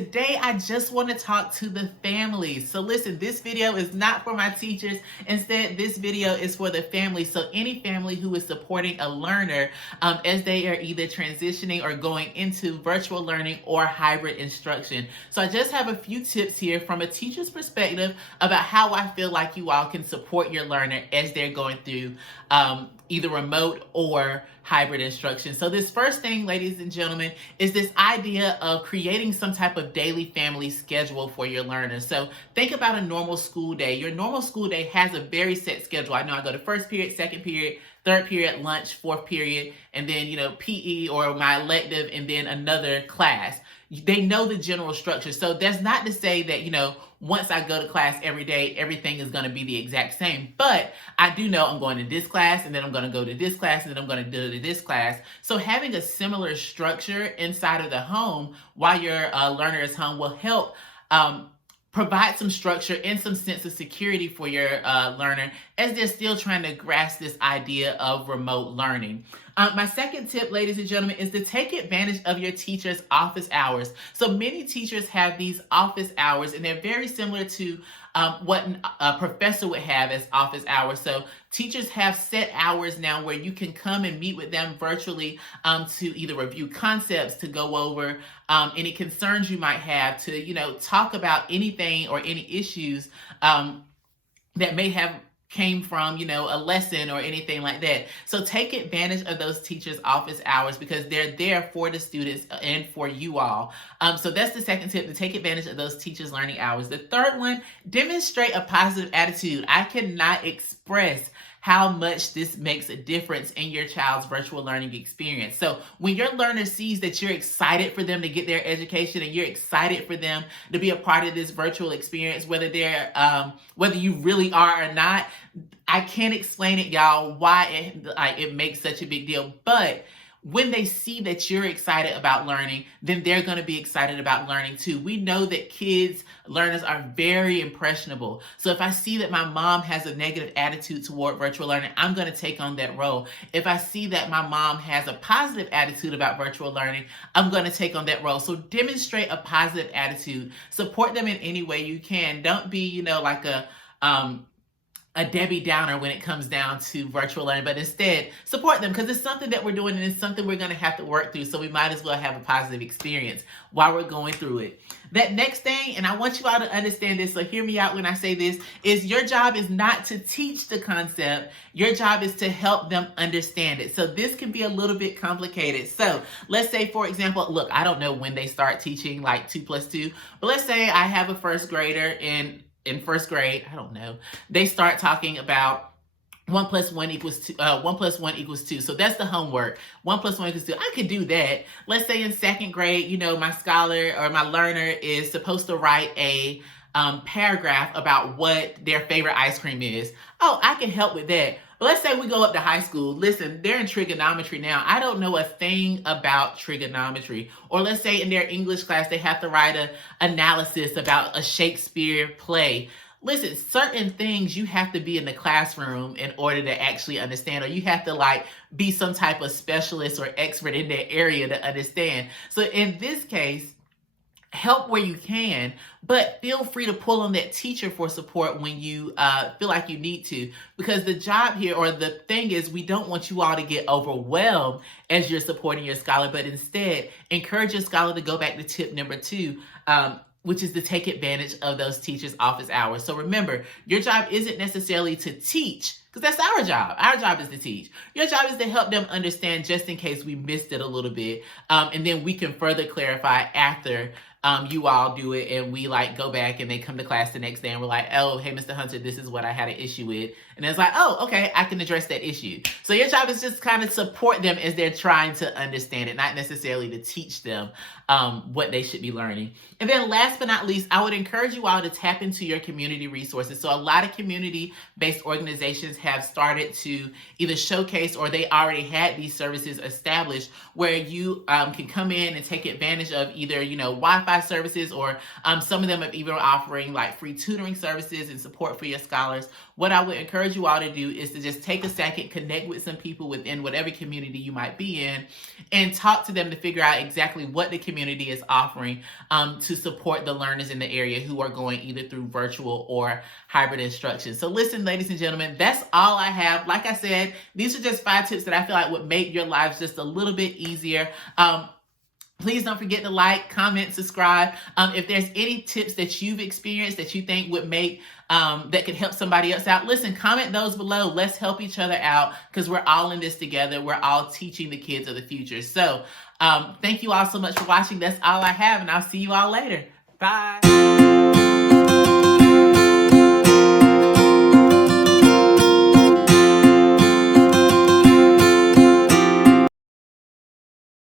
today I just want to talk to the families. So listen, this video is not for my teachers. Instead, this video is for the family. So any family who is supporting a learner as they are either transitioning or going into virtual learning or hybrid instruction. So I just have a few tips here from a teacher's perspective about how I feel like you all can support your learner as they're going through either remote or hybrid instruction. So this first thing, ladies and gentlemen, is this idea of creating some type of daily family schedule for your learners. So think about a normal school day. Your normal school day has a very set schedule. I know I go to first period, second period, third period, lunch, fourth period, and then, PE or my elective, and then another class. They know the general structure. So that's not to say that, once I go to class every day, everything is going to be the exact same. But I do know I'm going to this class, and then I'm going to go to this class, and then I'm going to go to this class. So having a similar structure inside of the home while your learner is home will help provide some structure and some sense of security for your learner as they're still trying to grasp this idea of remote learning. My second tip, ladies and gentlemen, is to take advantage of your teacher's office hours. So many teachers have these office hours, and they're very similar to what a professor would have as office hours. So teachers have set hours now where you can come and meet with them virtually to either review concepts, to go over any concerns you might have, to talk about anything or any issues that may have came from, a lesson or anything like that. So take advantage of those teachers' office hours because they're there for the students and for you all. So that's the second tip, to take advantage of those teachers' learning hours. The third one, demonstrate a positive attitude. I cannot express how much this makes a difference in your child's virtual learning experience. So when your learner sees that you're excited for them to get their education and you're excited for them to be a part of this virtual experience, whether you really are or not, I can't explain it, y'all, why it makes such a big deal. But when they see that you're excited about learning, then they're going to be excited about learning too. We know that learners are very impressionable. So if I see that my mom has a negative attitude toward virtual learning, I'm going to take on that role. If I see that my mom has a positive attitude about virtual learning, I'm going to take on that role. So demonstrate a positive attitude. Support them in any way you can. Don't be, like a Debbie Downer when it comes down to virtual learning, but instead support them because it's something that we're doing and it's something we're going to have to work through. So we might as well have a positive experience while we're going through it. That next thing, and I want you all to understand this, so hear me out when I say this, is your job is not to teach the concept. Your job is to help them understand it. So this can be a little bit complicated. So let's say, for example, look, I don't know when they start teaching like 2 + 2, but let's say I have a first grader in first grade, I don't know, they start talking about 1 + 1 = 2. 1 + 1 = 2. So that's the homework. 1 + 1 = 2. I could do that. Let's say in second grade, my scholar or my learner is supposed to write a paragraph about what their favorite ice cream is. Oh, I can help with that. But let's say we go up to high school. Listen, they're in trigonometry now. I don't know a thing about trigonometry. Or let's say in their English class, they have to write an analysis about a Shakespeare play. Listen, certain things you have to be in the classroom in order to actually understand, or you have to be some type of specialist or expert in that area to understand. So in this case, help where you can, but feel free to pull on that teacher for support when you feel like you need to. Because the job here, or the thing is, we don't want you all to get overwhelmed as you're supporting your scholar, but instead encourage your scholar to go back to tip number 2, which is to take advantage of those teachers' office hours. So remember, your job isn't necessarily to teach, because that's our job. Our job is to teach. Your job is to help them understand just in case we missed it a little bit. And then we can further clarify after you all do it and we go back and they come to class the next day and we're like, oh, hey, Mr. Hunter, this is what I had an issue with. And it's like, oh, okay, I can address that issue. So your job is just kind of support them as they're trying to understand it, not necessarily to teach them what they should be learning. And then last but not least, I would encourage you all to tap into your community resources. So a lot of community-based organizations have started to either showcase or they already had these services established where you can come in and take advantage of either, Wi-Fi Wi-Fi services, or some of them are even offering like free tutoring services and support for your scholars. What I would encourage you all to do is to just take a second, connect with some people within whatever community you might be in, and talk to them to figure out exactly what the community is offering to support the learners in the area who are going either through virtual or hybrid instruction. So listen, ladies and gentlemen, that's all I have. Like I said, these are just 5 tips that I feel like would make your lives just a little bit easier. Please don't forget to like, comment, subscribe. If there's any tips that you've experienced that you think would make, that could help somebody else out, listen, comment those below. Let's help each other out because we're all in this together. We're all teaching the kids of the future. So thank you all so much for watching. That's all I have, and I'll see you all later. Bye.